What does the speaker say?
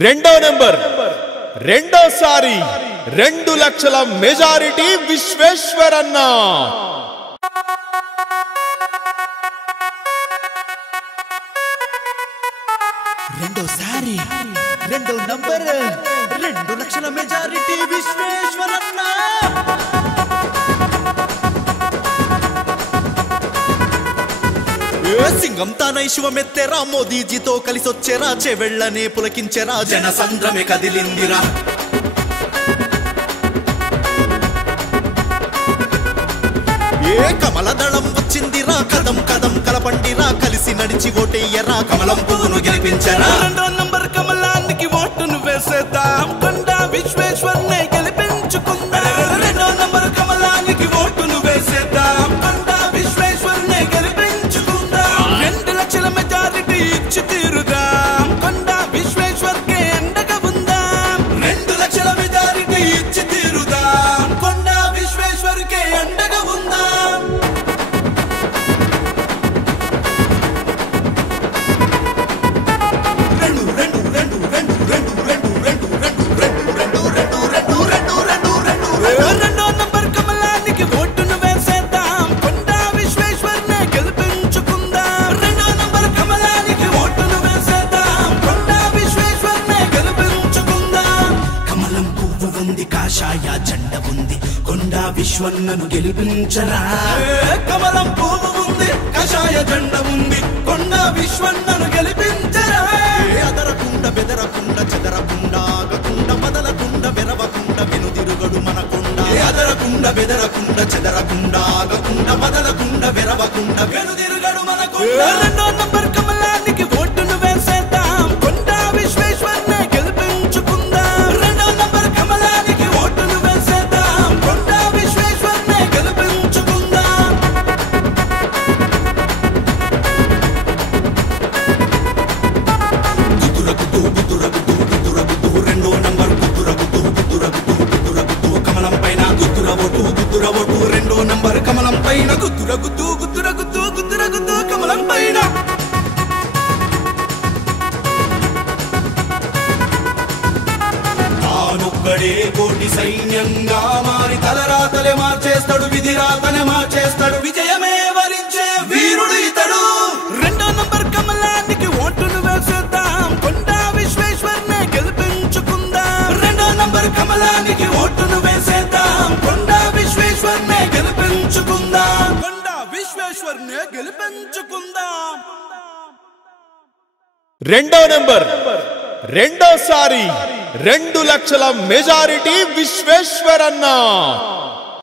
రెండో నెంబర్ రెండోసారి 2 లక్షల మెజారిటీ విశ్వేశ్వరన్న. రెండోసారి రెండో నంబర్ 2 లక్షల మెజారిటీ విశ్వేశ్వరన్న. సింగం తానై శివమెత్తెరా, మోదీజీతో కలిసొచ్చెరా, చెవెళ్ళనే పులకించెరా, జన సంద్రమే కదిలిందిరా. ఏ కమలదళం వచ్చిందిరా, కదం కదం కలపండిరా, కలిసి నడిచి ఓటేయ్యరా, కమలం పువ్వును గెలిపించరా. రెండో నంబర్ కమలానికి ఓటును వేసేద్దాం, కొండా విశ్వేశ్వర్నే గెలిపించుకుందాం. రెండో నంబర్ కమలానికి ఓటును వేసేద్దాం, కొండా విశ్వేశ్వర్నే గెలిపించుకుందాం. 2 లక్షల మెజారిటీ ఇచ్చి తీరుదాం, కొండా విశ్వేశ్వర్కే అండగా ఉందాం. 2 లక్షల మెజారిటీ ఇచ్చి తీరుదాం, కొండా విశ్వేశ్వర్కే అండగా ఉందాం. రెండో నంబర్ కమలానికి ఓటును వేసేద్దాం, కొండా విశ్వేశ్వర్నే గెలిపించుకుందాం. రెండో నంబర్ కమలానికి ఓటును వేసేద్దాం, కొండా విశ్వేశ్వర్నే గెలిపించుకుందాం. కమలం పువ్వు ఉంది, కాషాయ జెండ ఉంది, కొండా విశ్వన్నను గెలిపించరా. కమలం పువ్వు ఉంది, కాషాయ జెండ ఉంది, కొండా విశ్వన్నను గెలిపించరా. అదరకుండా బెదరకుండా చెదరకుండా ఆగకుండా బదలకుండా వెరవకుండా వెనుదిరుగడు మనకుండా. అదరకుండా బెదరకుండా చెదరకుండా ఆగకుండా బదలకుండా వెరవకుండా వెనుదిరుగడు మనకుండా. రెండో నంబర్ కమలానికి ఓటును వేసేద్దాం, కొండా విశ్వేశ్వర్నే గెలిపించుకుందాం. రెండో నంబర్ కమలానికి ఓటును వేసేద్దాం, కొండా విశ్వేశ్వర్నే గెలిపించుకుందాం. రెండో నంబర్ గుద్దురగుద్దు కమలం పైన గుద్దుర ఓటు. రెండో నంబర్ కమలం పైన గుద్దురగుద్దు కమలం పైన. తానొక్కడే కోటి సైన్యంగా మారి తలరాతలే మార్చేస్తాడు, విధిరాతనే మార్చేస్తాడు, విజయమే వరించే వీరుడు ఇతడు. రెండో నంబర్ కమలానికి ఓటును వేసేద్దాం, కొండా విశ్వేశ్వర్నే గెలిపించుకుందాం. రెండో నంబర్ కమలానికి ఓటును వేసేద్దాం, కొండా విశ్వేశ్వర్నే గెలిపించుకుందాం. కొండా విశ్వేశ్వర్నే గెలిపించుకుందాం. రెండో నెంబర్ రెండోసారి 2 లక్షల మెజారిటీ విశ్వేశ్వరన్న.